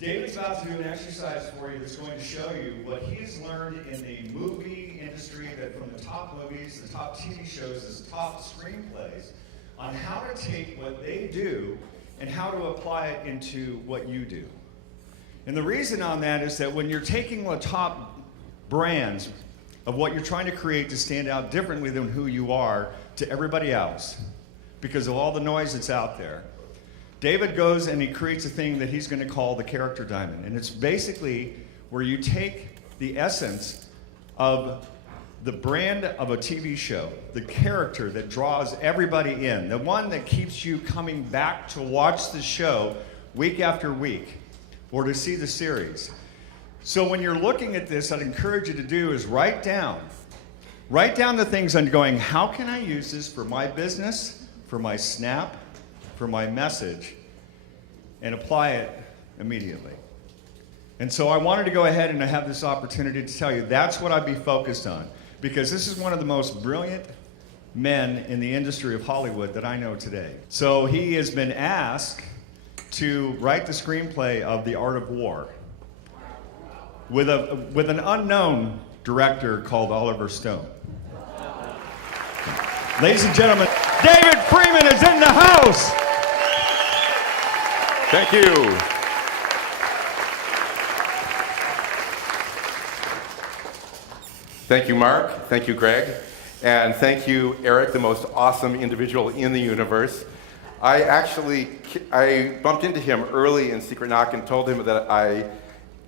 David's about to do an exercise for you that's going to show you what he's learned in the movie industry, that from the top movies, the top TV shows, the top screenplays, on how to take what they do and how to apply it into what you do. And the reason on that is that when you're taking the top brands of what you're trying to create to stand out differently than who you are to everybody else, because of all the noise that's out there, David goes and he creates a thing that he's going to call the character diamond. And it's basically where you take the essence of the brand of a TV show, the character that draws everybody in, the one that keeps you coming back to watch the show week after week or to see the series. So when you're looking at this, I'd encourage you to do is write down the things I'm going, how can I use this for my business, for my snap, for my message, and apply it immediately. And so I wanted to go ahead and have this opportunity to tell you that's what I'd be focused on, because this is one of the most brilliant men in the industry of Hollywood that I know today. So he has been asked to write the screenplay of The Art of War with an unknown director called Oliver Stone. Ladies and gentlemen, David Freeman is in the house. Thank you. Thank you, Mark. Thank you, Greg. And thank you, Eric, the most awesome individual in the universe. I bumped into him early in Secret Knock and told him that I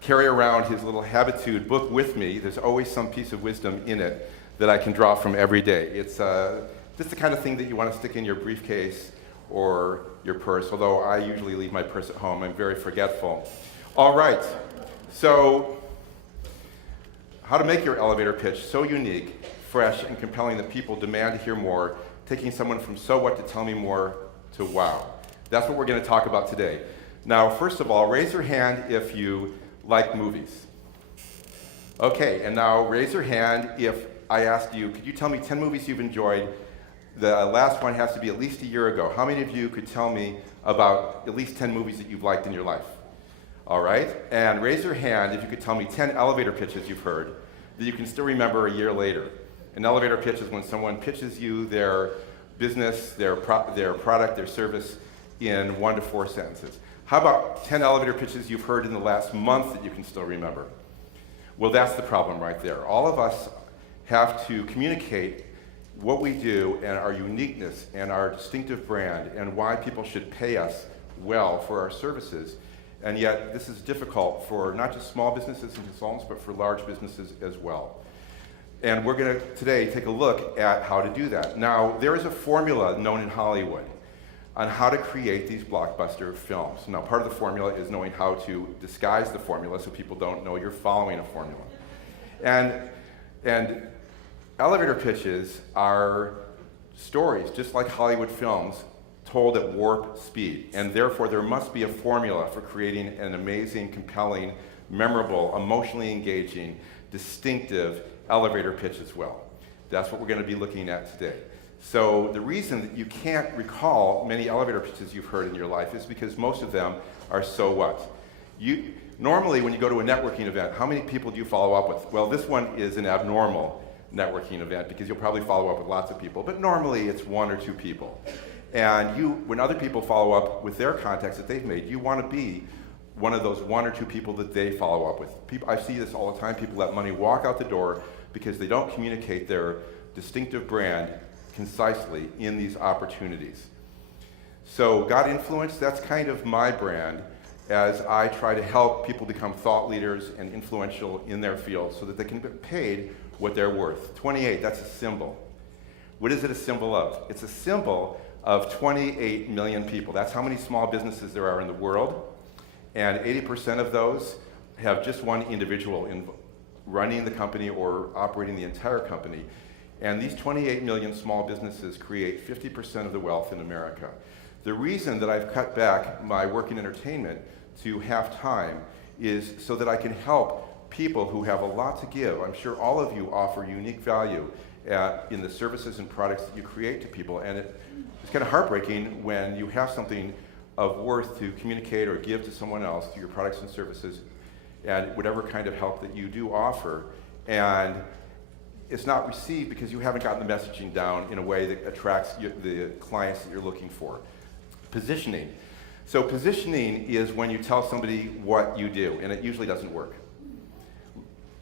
carry around his little Habitude book with me. There's always some piece of wisdom in it that I can draw from every day. It's just the kind of thing that you want to stick in your briefcase or your purse, although I usually leave my purse at home. I'm very forgetful. All right, so how to make your elevator pitch so unique, fresh, and compelling that people demand to hear more, taking someone from so what to tell me more to wow. That's what we're going to talk about today. Now, first of all, raise your hand if you like movies. Okay, and now raise your hand if I asked you, could you tell me 10 movies you've enjoyed? The last one has to be at least a year ago. How many of you could tell me about at least 10 movies that you've liked in your life? All right, and raise your hand if you could tell me 10 elevator pitches you've heard that you can still remember a year later. An elevator pitch is when someone pitches you their business, their product, their service in 1 to 4 sentences. How about 10 elevator pitches you've heard in the last month that you can still remember? Well, that's the problem right there. All of us have to communicate what we do and our uniqueness and our distinctive brand and why people should pay us well for our services. And yet this is difficult for not just small businesses and consultants, but for large businesses as well. And we're going to today take a look at how to do that. Now, there is a formula known in Hollywood on how to create these blockbuster films. Now, part of the formula is knowing how to disguise the formula so people don't know you're following a formula. And elevator pitches are stories, just like Hollywood films, told at warp speed. And therefore, there must be a formula for creating an amazing, compelling, memorable, emotionally engaging, distinctive elevator pitch as well. That's what we're going to be looking at today. So the reason that you can't recall many elevator pitches you've heard in your life is because most of them are so what? Normally, when you go to a networking event, how many people do you follow up with? Well, this one is an abnormal networking event because you'll probably follow up with lots of people, but normally it's 1 or 2 people. And when other people follow up with their contacts that they've made, you want to be one of those 1 or 2 people that they follow up with. I see this all the time. People let money walk out the door because they don't communicate their distinctive brand concisely in these opportunities. So God Influence, that's kind of my brand as I try to help people become thought leaders and influential in their field so that they can get paid what they're worth. 28, that's a symbol. What is it a symbol of? It's a symbol of 28 million people. That's how many small businesses there are in the world. And 80% of those have just one individual in running the company or operating the entire company. And these 28 million small businesses create 50% of the wealth in America. The reason that I've cut back my work in entertainment to half time is so that I can help people who have a lot to give. I'm sure all of you offer unique value in the services and products that you create to people. And it's kind of heartbreaking when you have something of worth to communicate or give to someone else through your products and services and whatever kind of help that you do offer. And it's not received because you haven't gotten the messaging down in a way that attracts the clients that you're looking for. Positioning. So positioning is when you tell somebody what you do, and it usually doesn't work.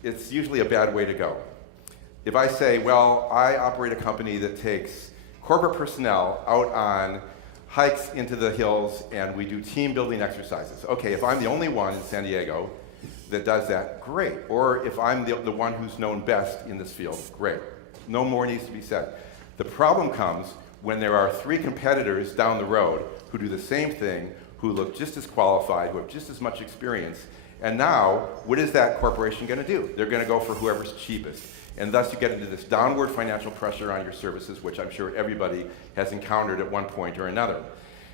It's usually a bad way to go. If I say, well, I operate a company that takes corporate personnel out on hikes into the hills and we do team building exercises. Okay, if I'm the only one in San Diego that does that, great. Or if I'm the one who's known best in this field, great. No more needs to be said. The problem comes when there are 3 competitors down the road who do the same thing, who look just as qualified, who have just as much experience, and now, what is that corporation going to do? They're going to go for whoever's cheapest. And thus you get into this downward financial pressure on your services, which I'm sure everybody has encountered at one point or another.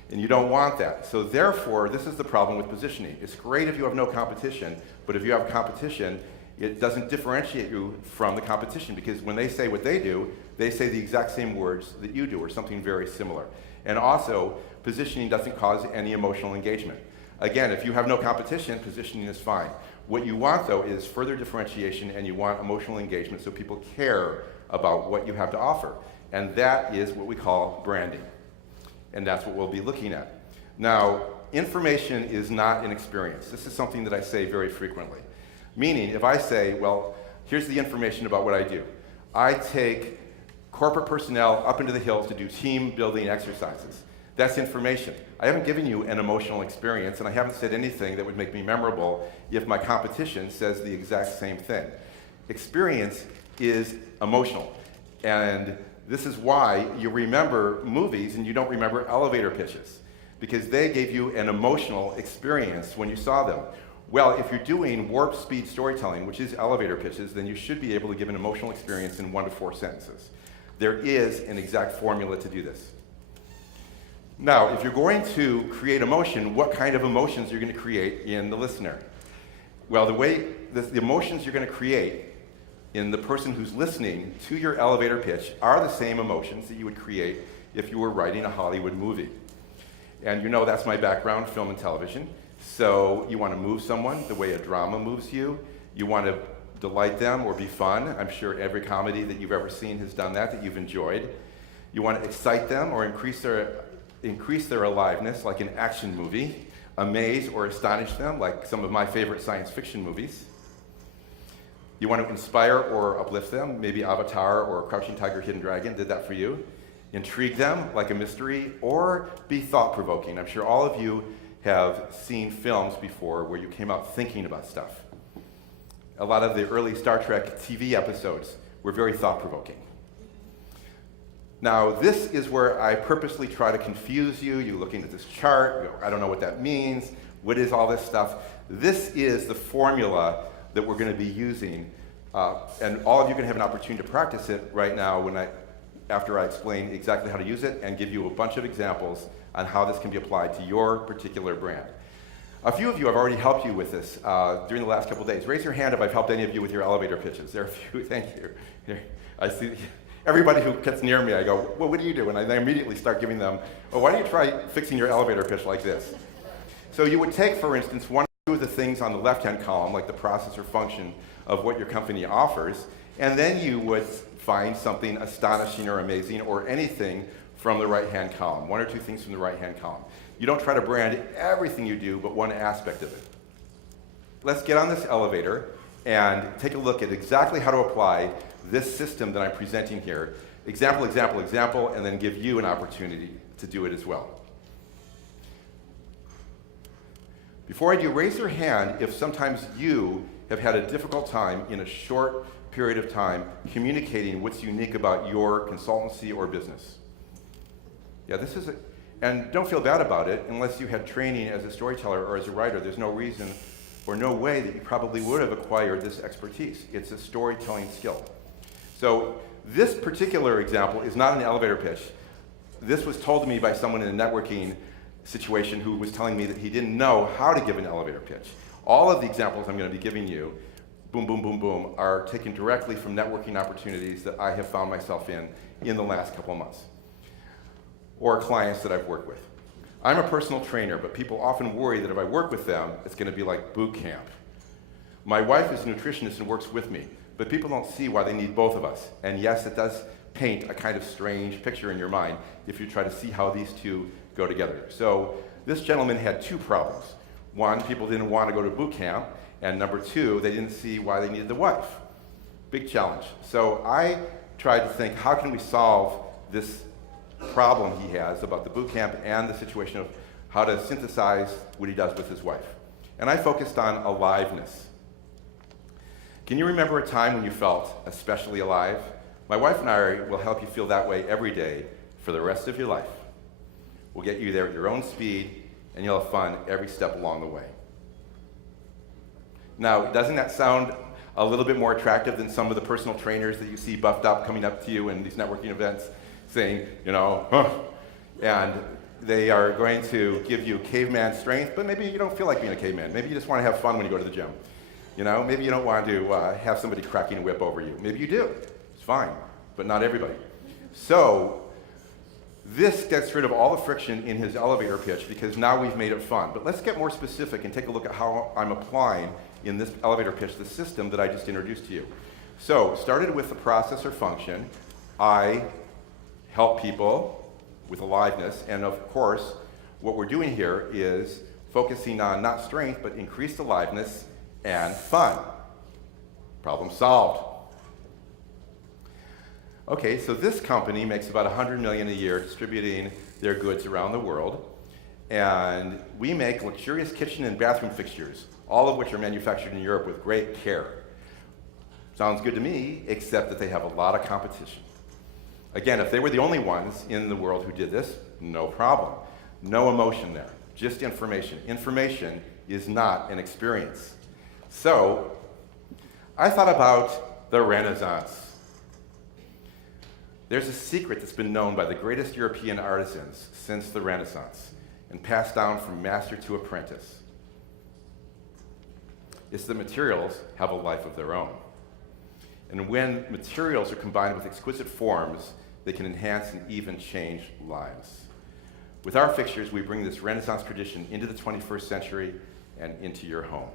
And you don't want that. So therefore, this is the problem with positioning. It's great if you have no competition, but if you have competition, it doesn't differentiate you from the competition, because when they say what they do, they say the exact same words that you do, or something very similar. And also, positioning doesn't cause any emotional engagement. Again, if you have no competition, positioning is fine. What you want, though, is further differentiation, and you want emotional engagement so people care about what you have to offer. And that is what we call branding. And that's what we'll be looking at. Now, information is not an experience. This is something that I say very frequently. Meaning, if I say, well, here's the information about what I do. I take corporate personnel up into the hills to do team building exercises. That's information. I haven't given you an emotional experience, and I haven't said anything that would make me memorable if my competition says the exact same thing. Experience is emotional, and this is why you remember movies and you don't remember elevator pitches, because they gave you an emotional experience when you saw them. Well, if you're doing warp speed storytelling, which is elevator pitches, then you should be able to give an emotional experience in 1 to 4 sentences. There is an exact formula to do this. Now, if you're going to create emotion, what kind of emotions you're going to create in the listener? Well, the emotions you're going to create in the person who's listening to your elevator pitch are the same emotions that you would create if you were writing a Hollywood movie. And you know that's my background, film and television. So you want to move someone the way a drama moves you. You want to delight them or be fun. I'm sure every comedy that you've ever seen has done that you've enjoyed. You want to excite them or increase their aliveness, like an action movie, amaze or astonish them, like some of my favorite science fiction movies. You want to inspire or uplift them, maybe Avatar or Crouching Tiger, Hidden Dragon did that for you. Intrigue them, like a mystery, or be thought-provoking. I'm sure all of you have seen films before where you came out thinking about stuff. A lot of the early Star Trek TV episodes were very thought-provoking. Now, this is where I purposely try to confuse you. You're looking at this chart, you go, I don't know what that means. What is all this stuff? This is the formula that we're going to be using, and all of you are going to have an opportunity to practice it right now after I explain exactly how to use it and give you a bunch of examples on how this can be applied to your particular brand. A few of you have already helped you with this during the last couple of days. Raise your hand if I've helped any of you with your elevator pitches. There are a few, thank you. Here, I see. Everybody who gets near me, I go, well, what do you do? And I immediately start giving them, well, why don't you try fixing your elevator pitch like this? So you would take, for instance, one or two of the things on the left-hand column, like the process or function of what your company offers, and then you would find something astonishing or amazing or anything from the right-hand column, 1 or 2 things from the right-hand column. You don't try to brand everything you do, but one aspect of it. Let's get on this elevator and take a look at exactly how to apply this system that I'm presenting here. Example, example, example, and then give you an opportunity to do it as well. Before I do, raise your hand if sometimes you have had a difficult time in a short period of time communicating what's unique about your consultancy or business. Yeah, this is and don't feel bad about it unless you had training as a storyteller or as a writer. There's no reason or no way that you probably would have acquired this expertise. It's a storytelling skill. So this particular example is not an elevator pitch. This was told to me by someone in a networking situation who was telling me that he didn't know how to give an elevator pitch. All of the examples I'm going to be giving you, boom, boom, boom, boom, are taken directly from networking opportunities that I have found myself in the last couple of months, or clients that I've worked with. I'm a personal trainer, but people often worry that if I work with them, it's going to be like boot camp. My wife is a nutritionist and works with me, but people don't see why they need both of us. And yes, it does paint a kind of strange picture in your mind if you try to see how these two go together. So this gentleman had two problems. One, people didn't want to go to boot camp, and number two, they didn't see why they needed the wife. Big challenge. So I tried to think, how can we solve this problem he has about the boot camp and the situation of how to synthesize what he does with his wife. And I focused on aliveness. Can you remember a time when you felt especially alive? My wife and I will help you feel that way every day for the rest of your life. We'll get you there at your own speed, and you'll have fun every step along the way. Now, doesn't that sound a little bit more attractive than some of the personal trainers that you see buffed up coming up to you in these networking events saying, and they are going to give you caveman strength, but maybe you don't feel like being a caveman. Maybe you just want to have fun when you go to the gym. Maybe you don't want to have somebody cracking a whip over you. Maybe you do. It's fine, but not everybody. So this gets rid of all the friction in his elevator pitch because now we've made it fun. But let's get more specific and take a look at how I'm applying in this elevator pitch the system that I just introduced to you. So started with the process or function. I help people with aliveness, and of course, what we're doing here is focusing on not strength, but increased aliveness and fun. Problem solved. Okay, so this company makes about $100 million a year distributing their goods around the world, and we make luxurious kitchen and bathroom fixtures, all of which are manufactured in Europe with great care. Sounds good to me, except that they have a lot of competition. Again, if they were the only ones in the world who did this, no problem. No emotion there, just information. Information is not an experience. So, I thought about the Renaissance. There's a secret that's been known by the greatest European artisans since the Renaissance and passed down from master to apprentice. It's that materials have a life of their own. And when materials are combined with exquisite forms, they can enhance and even change lives. With our fixtures, we bring this Renaissance tradition into the 21st century and into your home.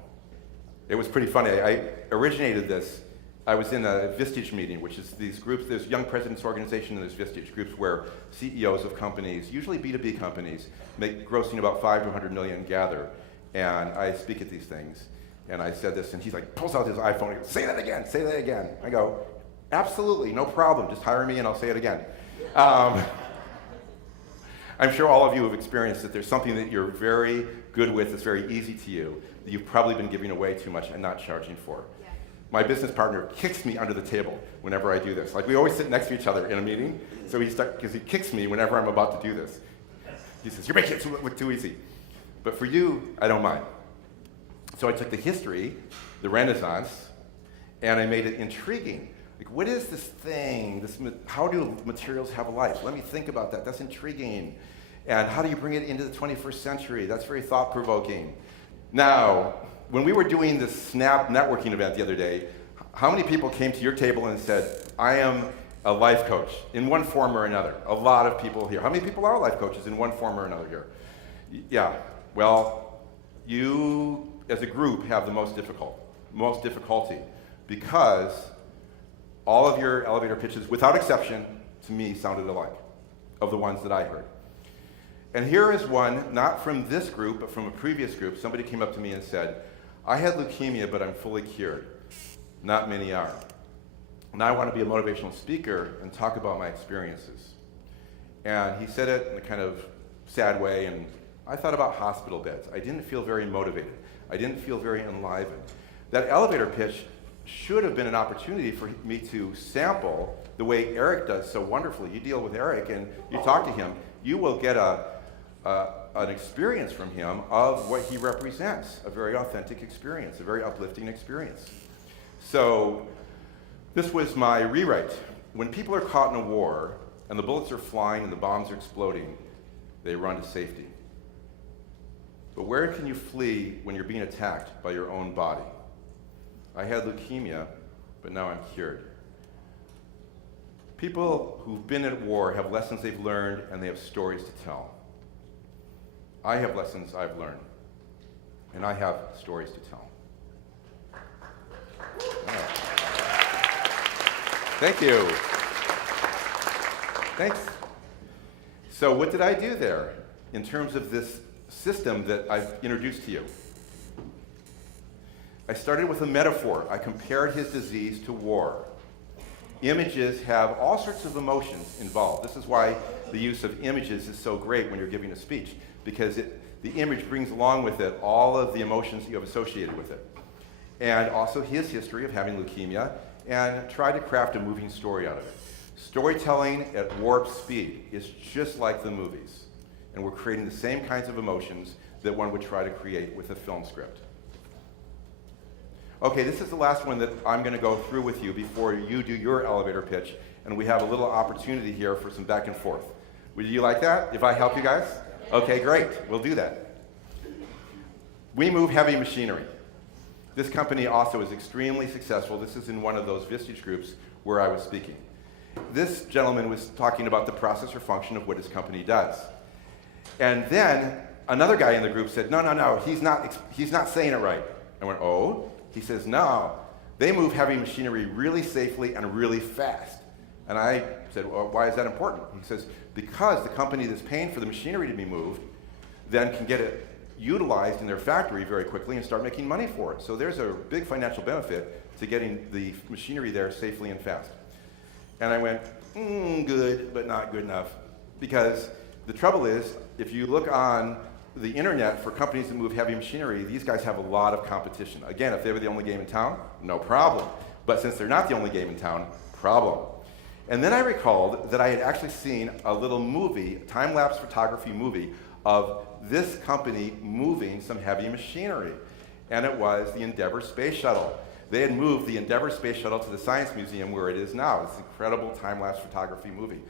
It was pretty funny. I originated this. I was in a Vistage meeting, which is these groups. There's Young Presidents Organization and there's Vistage groups where CEOs of companies, usually B2B companies, grossing about 5 to 100 million gather. And I speak at these things. And I said this, and he's like, pulls out his iPhone, he goes, say that again, say that again. I go, absolutely, no problem, just hire me and I'll say it again. I'm sure all of you have experienced that there's something that you're very good with, that's very easy to you, that you've probably been giving away too much and not charging for. Yeah. My business partner kicks me under the table whenever I do this. Like we always sit next to each other in a meeting, so because he kicks me whenever I'm about to do this. He says, you're making it look too easy. But for you, I don't mind. So I took the history, the Renaissance, and I made it intriguing. Like, what is this thing? How do materials have a life? Let me think about that. That's intriguing. And how do you bring it into the 21st century? That's very thought-provoking. Now, when we were doing this Snap networking event the other day, how many people came to your table and said, I am a life coach in one form or another? A lot of people here. How many people are life coaches in one form or another here? Yeah, well, you as a group have the most difficulty because all of your elevator pitches, without exception, to me sounded alike of the ones that I heard. And here is one, not from this group, but from a previous group. Somebody came up to me and said, I had leukemia, but I'm fully cured. Not many are. And I want to be a motivational speaker and talk about my experiences. And he said it in a kind of sad way, and I thought about hospital beds. I didn't feel very motivated. I didn't feel very enlivened. That elevator pitch should have been an opportunity for me to sample the way Eric does so wonderfully. You deal with Eric and you talk to him, you will get an experience from him of what he represents, a very authentic experience, a very uplifting experience. So this was my rewrite. When people are caught in a war and the bullets are flying and the bombs are exploding, they run to safety. But where can you flee when you're being attacked by your own body? I had leukemia, but now I'm cured. People who've been at war have lessons they've learned and they have stories to tell. I have lessons I've learned, and I have stories to tell. Thank you. Thanks. So what did I do there in terms of this system that I've introduced to you? I started with a metaphor. I compared his disease to war. Images have all sorts of emotions involved. This is why the use of images is so great when you're giving a speech, because the image brings along with it all of the emotions that you have associated with it. And also his history of having leukemia, and tried to craft a moving story out of it. Storytelling at warp speed is just like the movies, and we're creating the same kinds of emotions that one would try to create with a film script. Okay, this is the last one that I'm going to go through with you before you do your elevator pitch, and we have a little opportunity here for some back and forth. Would you like that, if I help you guys? Okay, great, we'll do that. We move heavy machinery. This company also is extremely successful. This is in one of those Vistage groups where I was speaking. This gentleman was talking about the process or function of what his company does. And then another guy in the group said, no, he's not saying it right. I went, oh? He says, no, they move heavy machinery really safely and really fast. And I said, well, why is that important? He says, because the company that's paying for the machinery to be moved then can get it utilized in their factory very quickly and start making money for it. So there's a big financial benefit to getting the machinery there safely and fast. And I went, good, but not good enough. Because the trouble is, if you look on the internet for companies that move heavy machinery, these guys have a lot of competition. Again, if they were the only game in town, no problem. But since they're not the only game in town, problem. And then I recalled that I had actually seen a little movie, time-lapse photography movie, of this company moving some heavy machinery. And it was the Endeavour Space Shuttle. They had moved the Endeavour Space Shuttle to the Science Museum where it is now. It's an incredible time-lapse photography movie.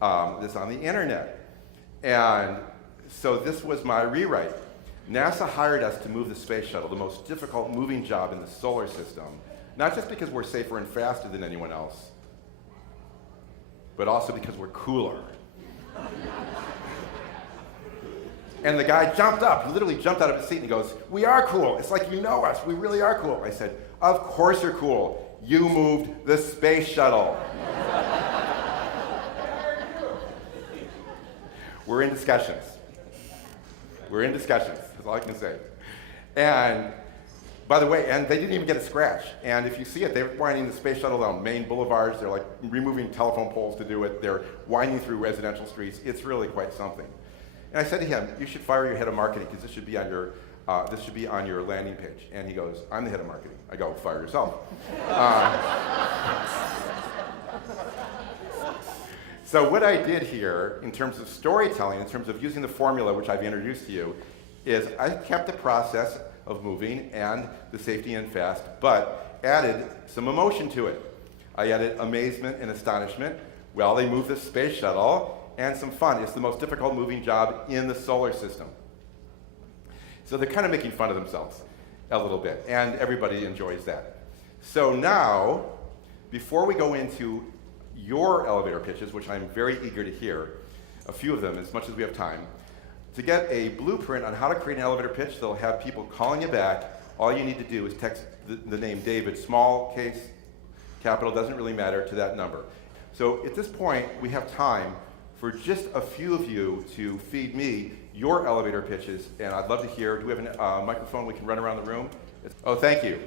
That's on the internet. And so this was my rewrite. NASA hired us to move the space shuttle, the most difficult moving job in the solar system, not just because we're safer and faster than anyone else, but also because we're cooler. And the guy jumped up, he literally jumped out of his seat and he goes, we are cool, it's like you know us, we really are cool. I said, of course you're cool, you moved the space shuttle. We're in discussions. We're in discussions, that's all I can say. And by the way, and they didn't even get a scratch. And if you see it, they're winding the space shuttle down main boulevards, they're like removing telephone poles to do it, they're winding through residential streets. It's really quite something. And I said to him, you should fire your head of marketing because this should be on your landing page. And he goes, I'm the head of marketing. I go, fire yourself. So what I did here in terms of storytelling, in terms of using the formula which I've introduced to you, is I kept the process of moving and the safety and fast, but added some emotion to it. I added amazement and astonishment while they move the space shuttle, and some fun. It's the most difficult moving job in the solar system. So they're kind of making fun of themselves a little bit, and everybody enjoys that. So now, before we go into your elevator pitches, which I'm very eager to hear, a few of them, as much as we have time, to get a blueprint on how to create an elevator pitch, they'll have people calling you back. All you need to do is text the name David, small case, capital, doesn't really matter, to that number. So at this point, we have time for just a few of you to feed me your elevator pitches, and I'd love to hear, do we have a microphone we can run around the room? Oh, thank you.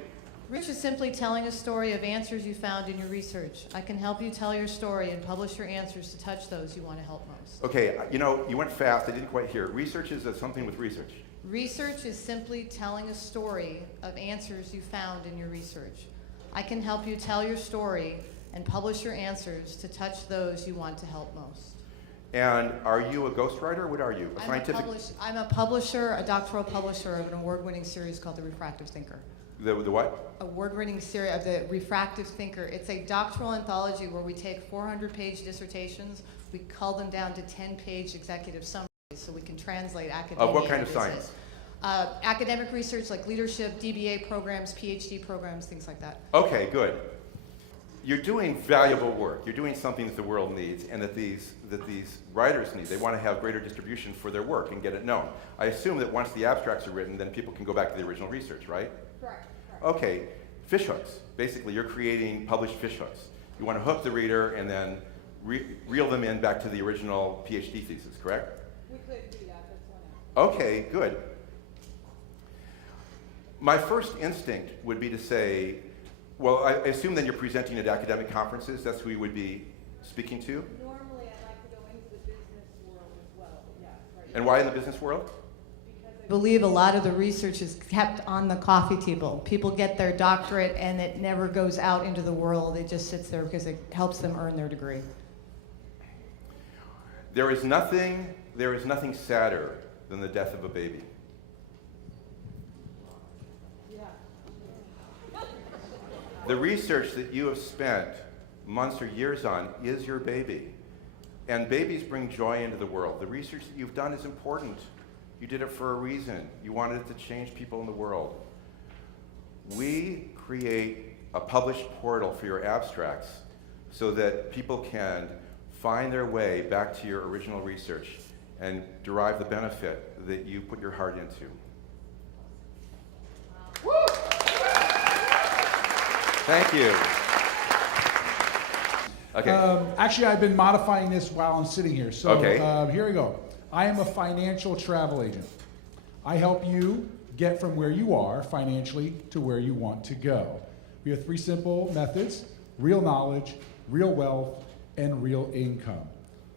Rich is simply telling a story of answers you found in your research. I can help you tell your story and publish your answers to touch those you want to help most. Okay, you know, you went fast, I didn't quite hear. Research is something with research. Research is simply telling a story of answers you found in your research. I can help you tell your story and publish your answers to touch those you want to help most. And are you a ghostwriter? What are you? I'm a publisher, a doctoral publisher of an award-winning series called The Refractive Thinker. The what? Award-winning series of The Refractive Thinker. It's a doctoral anthology where we take 400-page dissertations, we cull them down to 10-page executive summaries so we can translate academia. Of what kind of science? Academic research like leadership, DBA programs, PhD programs, things like that. Okay, good. you're doing valuable work. You're doing something that the world needs and that these writers need. They want to have greater distribution for their work and get it known. I assume that once the abstracts are written, then people can go back to the original research, right? Correct. Okay, fishhooks. Basically, you're creating published fishhooks. You want to hook the reader and then reel them in back to the original PhD thesis, correct? We could do that, that's one out. Okay, good. My first instinct would be to say, well, I assume then you're presenting at academic conferences. That's who you would be speaking to? Normally, I'd like to go into the business world as well, but yes. Right. And why in the business world? Because I believe a lot of the research is kept on the coffee table. People get their doctorate and it never goes out into the world. It just sits there because it helps them earn their degree. There is nothing sadder than the death of a baby. The research that you have spent months or years on is your baby. And babies bring joy into the world. The research that you've done is important. You did it for a reason. You wanted it to change people in the world. We create a published portal for your abstracts so that people can find their way back to your original research and derive the benefit that you put your heart into. Thank you. Okay. Actually, I've been modifying this while I'm sitting here. So Okay. Here we go. I am a financial travel agent. I help you get from where you are financially to where you want to go. We have 3 simple methods: real knowledge, real wealth, and real income.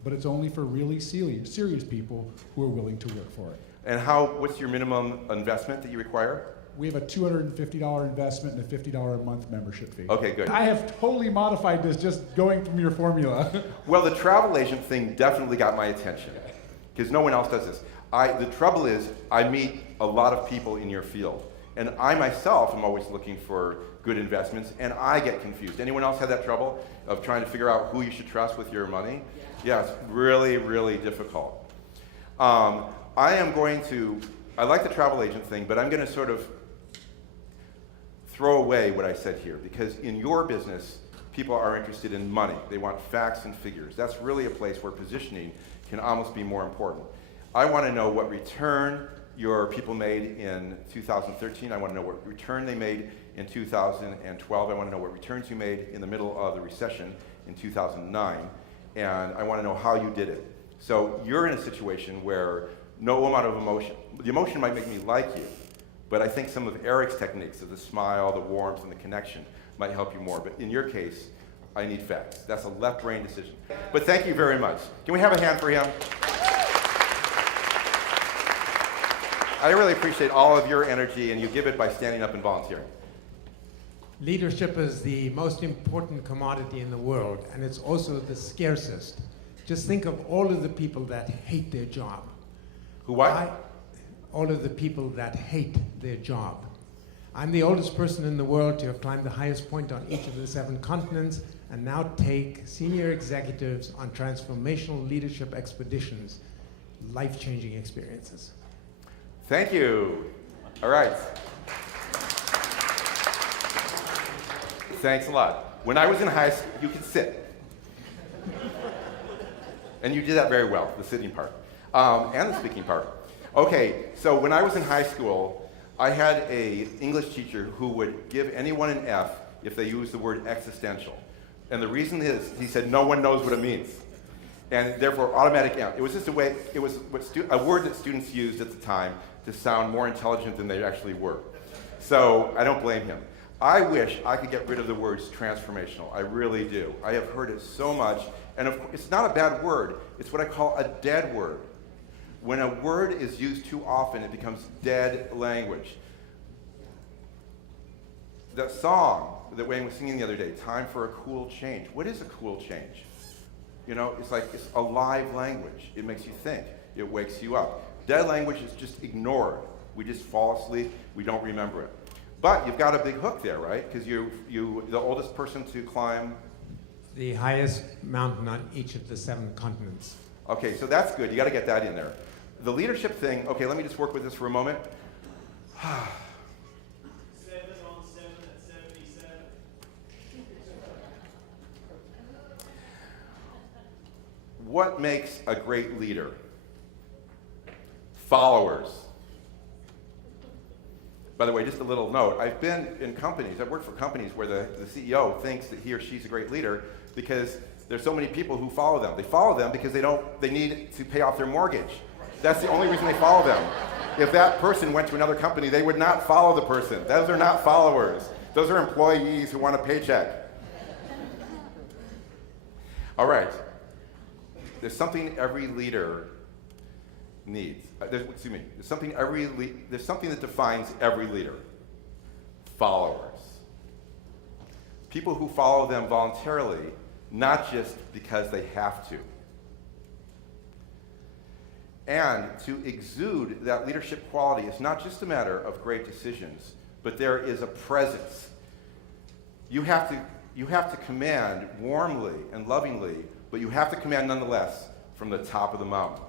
But it's only for really serious people who are willing to work for it. And what's your minimum investment that you require? We have a $250 investment and a $50 a month membership fee. Okay, good. I have totally modified this just going from your formula. Well, the travel agent thing definitely got my attention because no one else does this. The trouble is, I meet a lot of people in your field, and I myself am always looking for good investments, and I get confused. Anyone else had that trouble of trying to figure out who you should trust with your money? Yeah, it's really, really difficult. I like the travel agent thing, but I'm going to sort of throw away what I said here, because in your business, people are interested in money. They want facts and figures. That's really a place where positioning can almost be more important. I want to know what return your people made in 2013. I want to know what return they made in 2012. I want to know what returns you made in the middle of the recession in 2009. And I want to know how you did it. So you're in a situation where no amount of emotion, the emotion might make me like you, but I think some of Eric's techniques of the smile, the warmth, and the connection might help you more. But in your case, I need facts. That's a left brain decision. But thank you very much. Can we have a hand for him? I really appreciate all of your energy, and you give it by standing up and volunteering. Leadership is the most important commodity in the world, and it's also the scarcest. Just think of all of the people that hate their job. Who what? All of the people that hate their job. I'm the oldest person in the world to have climbed the highest point on each of the 7 continents and now take senior executives on transformational leadership expeditions, life-changing experiences. Thank you. All right. Thanks a lot. When I was in high school, you could sit. And you did that very well, the sitting part, and the speaking part. Okay, so when I was in high school, I had an English teacher who would give anyone an F if they used the word existential. And the reason is, he said, no one knows what it means. And therefore, automatic F. It was just a way, it was a word that students used at the time to sound more intelligent than they actually were. So I don't blame him. I wish I could get rid of the words transformational. I really do. I have heard it so much. And it's not a bad word. It's what I call a dead word. When a word is used too often, it becomes dead language. That song that Wayne was singing the other day, Time for a Cool Change. What is a cool change? You know, it's like it's a live language. It makes you think. It wakes you up. Dead language is just ignored. We just fall asleep. We don't remember it. But you've got a big hook there, right? Because you're the oldest person to climb. The highest mountain on each of the 7 continents. Okay, so that's good. You got to get that in there. The leadership thing, okay, let me just work with this for a moment. 7 on 7 at 77. What makes a great leader? Followers. By the way, just a little note, I've been in companies, I've worked for companies where the CEO thinks that he or she's a great leader because there's so many people who follow them. They follow them because they need to pay off their mortgage. That's the only reason they follow them. If that person went to another company, they would not follow the person. Those are not followers. Those are employees who want a paycheck. All right. There's something every leader needs. There's something that defines every leader. Followers. People who follow them voluntarily, not just because they have to. And to exude that leadership quality is not just a matter of great decisions, but there is a presence. You have to command warmly and lovingly, but you have to command nonetheless from the top of the mountain.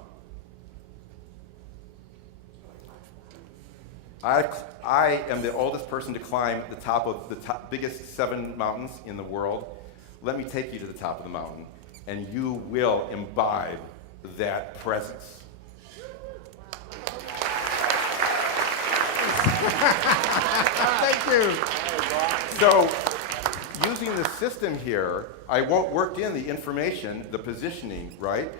I am the oldest person to climb the top of the biggest 7 mountains in the world. Let me take you to the top of the mountain, and you will imbibe that presence. Thank you. So, using the system here, I worked in the information, the positioning, right?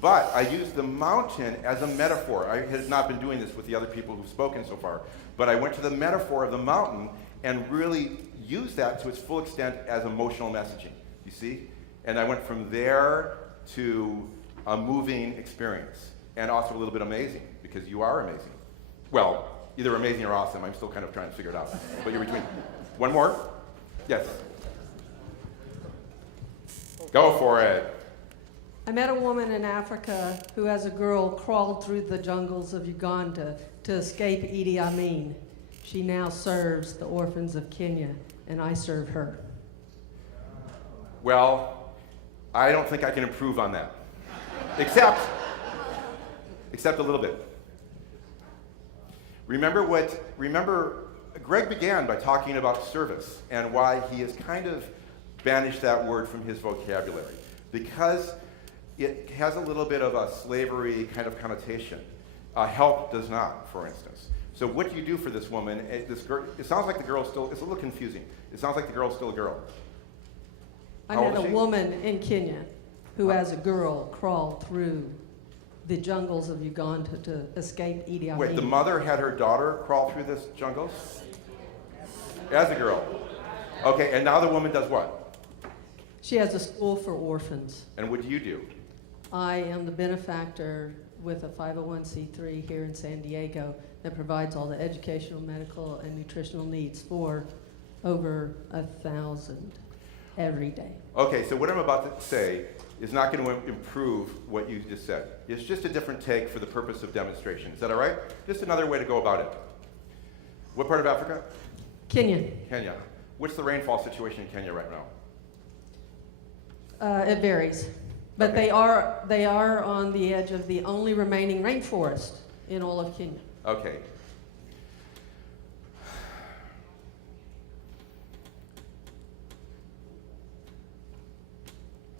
But I used the mountain as a metaphor. I had not been doing this with the other people who've spoken so far, but I went to the metaphor of the mountain and really used that to its full extent as emotional messaging, you see? And I went from there to a moving experience, and also a little bit amazing, because you are amazing. Well, either amazing or awesome. I'm still kind of trying to figure it out, but you're between. One more? Yes. Go for it. I met a woman in Africa who, as a girl, crawled through the jungles of Uganda to escape Idi Amin. She now serves the orphans of Kenya, and I serve her. Well, I don't think I can improve on that. Except a little bit. Remember, Greg began by talking about service and why he has kind of banished that word from his vocabulary. Because it has a little bit of a slavery kind of connotation. Help does not, for instance. So what do you do for this woman? It sounds like the girl's still, it's a little confusing. It sounds like the girl's still a girl. I How old met is a she? woman in Kenya who, as a girl, crawled through the jungles of Uganda to escape Idi Amin. Wait, the mother had her daughter crawl through this jungle? As a girl. Okay, and now the woman does what? She has a school for orphans. And what do you do? I am the benefactor with a 501c3 here in San Diego that provides all the educational, medical, and nutritional needs for over 1,000 every day. Okay, so what I'm about to say is not going to improve what you just said. It's just a different take for the purpose of demonstration. Is that all right? Just another way to go about it. What part of Africa? Kenya. Kenya. What's the rainfall situation in Kenya right now? It varies, but Okay. they are on the edge of the only remaining rainforest in all of Kenya. Okay.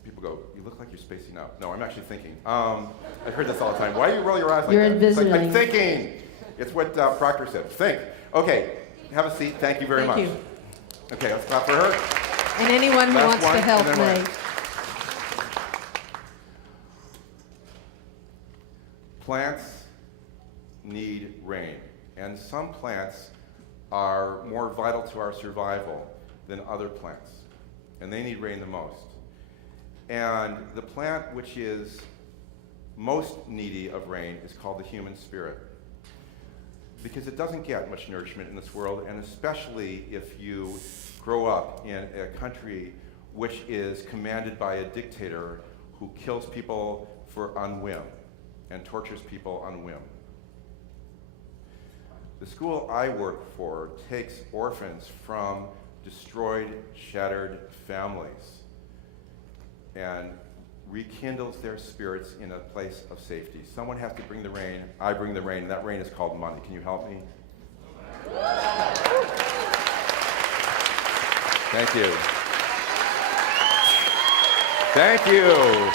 People go, you look like you're spacing out. No, I'm actually thinking. I've heard this all the time. Why do you roll your eyes like You're that? It's like, I'm envisioning. thinking. It's what Proctor said. Think. Okay, have a seat. Thank you very much. Thank you. Okay, let's clap for her. And anyone who Last wants one, to help and then me. one. Plants need rain, and some plants are more vital to our survival than other plants, and they need rain the most. And the plant which is most needy of rain is called the human spirit, because it doesn't get much nourishment in this world, and especially if you grow up in a country which is commanded by a dictator who kills people on whim and tortures people on whim. The school I work for takes orphans from destroyed, shattered families and rekindles their spirits in a place of safety. Someone has to bring the rain. I bring the rain. That rain is called money. Can you help me? Thank you. Thank you.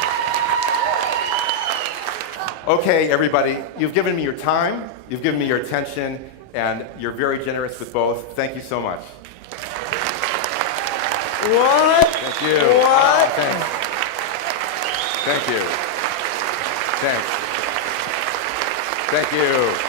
Okay, everybody, you've given me your time, you've given me your attention, and you're very generous with both. Thank you so much. What? Thank you. What? Thanks. Thank you. Thanks. Thank you.